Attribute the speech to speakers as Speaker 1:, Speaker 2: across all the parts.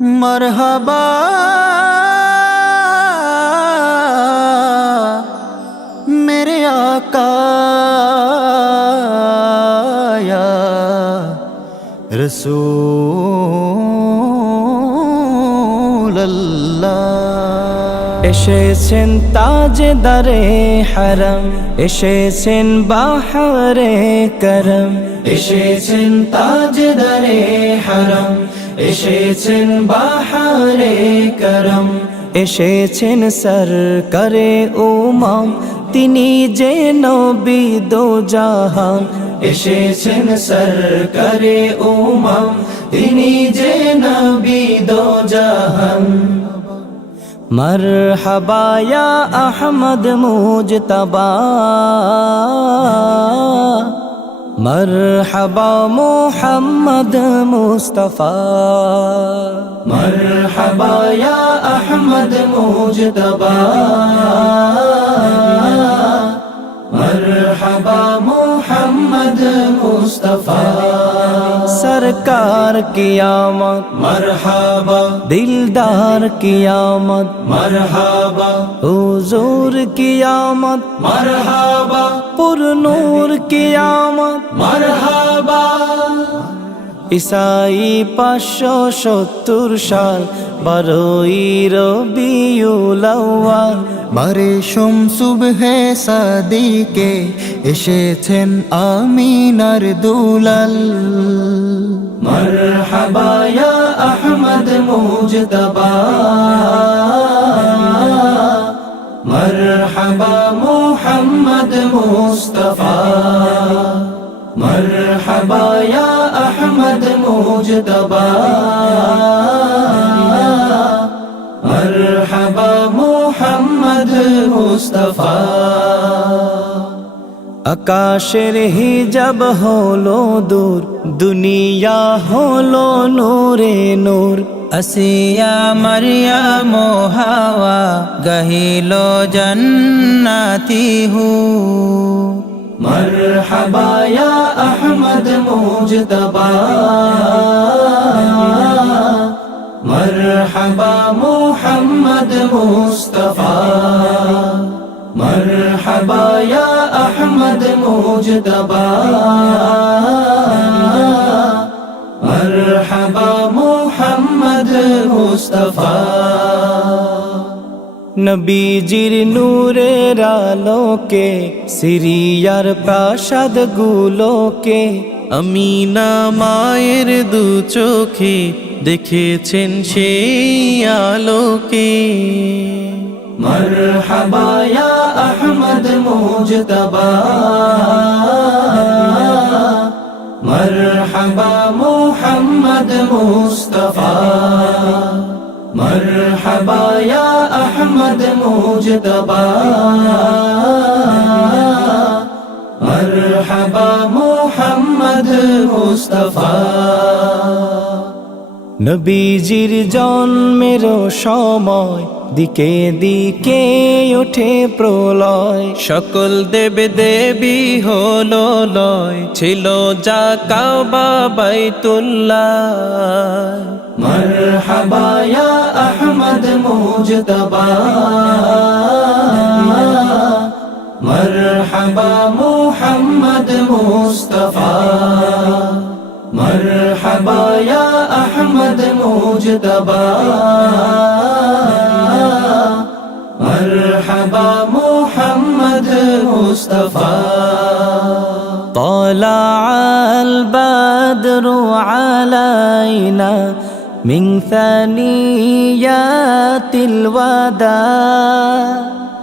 Speaker 1: মরহবা। মেরে আকায়া। রসূল
Speaker 2: এসেছেন তাজদারে হারাম। এসেছেন বাহারে করম। এসেছেন তাজদারে হারাম। এসেছেন বাহারে করম। এসেছেন সর করে উমাম। তিনি যে নবী দো জাহান। এসেছেন সর করে উমাম। তিনি যে নবী দো জাহান। মরহবায়া আহমদ মুজতবা। مرحبا محمد مصطفى. مرحبا یا أحمد مجتبا مرحبا محمد مصطفى. सरकार कियामत मरहबा दिलदार कियामत मरहबा हुजूर कियामत मरहबा पुरनूर कियामत मरहबा ইসাই পাঁচশো সত্তর সাল বারোই রবিউল আউয়াল
Speaker 1: বারে সুবহে সাদিকে এসেছেন আমিনার দুলাল
Speaker 2: مرحبا يا أحمد مجتبى مرحبا محمد مصطفى مرحبا يا أحمد مجتبى मुस्तफ़ा। अकाशर ही जब हो लो दूर, दुनिया हो लो नूरे
Speaker 3: नूर। असिया मरिया मोहावा गही लो
Speaker 2: जन्नती हूँ। मर या अहमद मोज तबा مرحبا محمد مصطفى مرحبا يا أحمد مجتبى مرحبا محمد مصطفى নবীজির নূরের আলোকে সিরিয়ার প্রাসাদ গুলোকে
Speaker 3: আমি না মায়ের দু চোখে দেখেছেন সেই আলোকে।
Speaker 2: মরহবায়া আহমদ মোজতবা। মরহবা মোহাম্মদ মুস্তফা। মরহবায়া আহমদ মোজতবা। মারহাবা মোহাম্মদ মুস্তফা নবীজির জন্মের সময় দিকে দিকে ওঠে প্রলয়।
Speaker 3: সকল দেব দেবী হল নয় ছিল যা কাবা বাইতুল্লাহ।
Speaker 2: মারহাবায়া আহমদ মুজতবা। مرحبا محمد مصطفى. مرحبا يا أحمد مجتبى. مرحبا محمد مصطفى. طلع البدر علينا من ثنيات الوداع.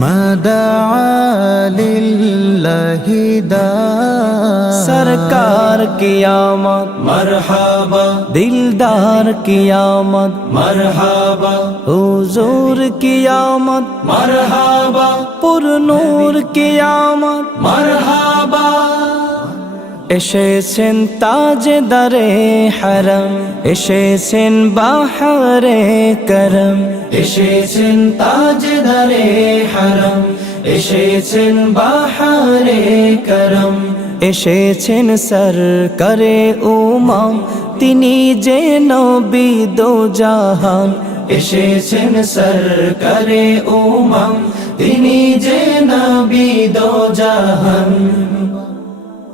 Speaker 1: मदालिल्लहिदा
Speaker 4: सरकार कियामत
Speaker 2: मरहबा
Speaker 4: दिलदार कियामत
Speaker 2: मरहबा
Speaker 4: हुजूर कियामत
Speaker 2: मरहबा
Speaker 4: पुरनूर कियामत
Speaker 2: मरहबा
Speaker 4: এসেছেন তাজদারে হারম এসেছেন বাহারে করম
Speaker 2: এসেছেন তাজদারে হারাম এসেছেন বাহারে করম।
Speaker 4: এসেছেন সর করে উমাম তিনি যে নবী দো জাহান।
Speaker 2: এসেছেন সর করে উমাম তিনি যে নবী দো জাহান।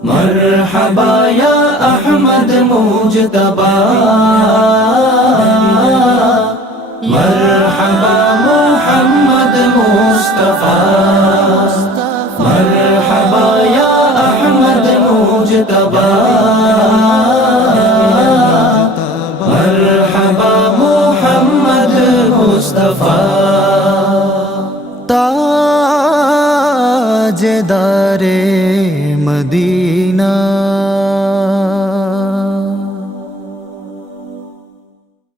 Speaker 2: মরহাবা ইয়া আহমদ মুজতবা। مصطفیٰ. مرحبا یا احمد مجتبا مرحبا محمد مصطفیٰ.
Speaker 1: تاجدار مدینہ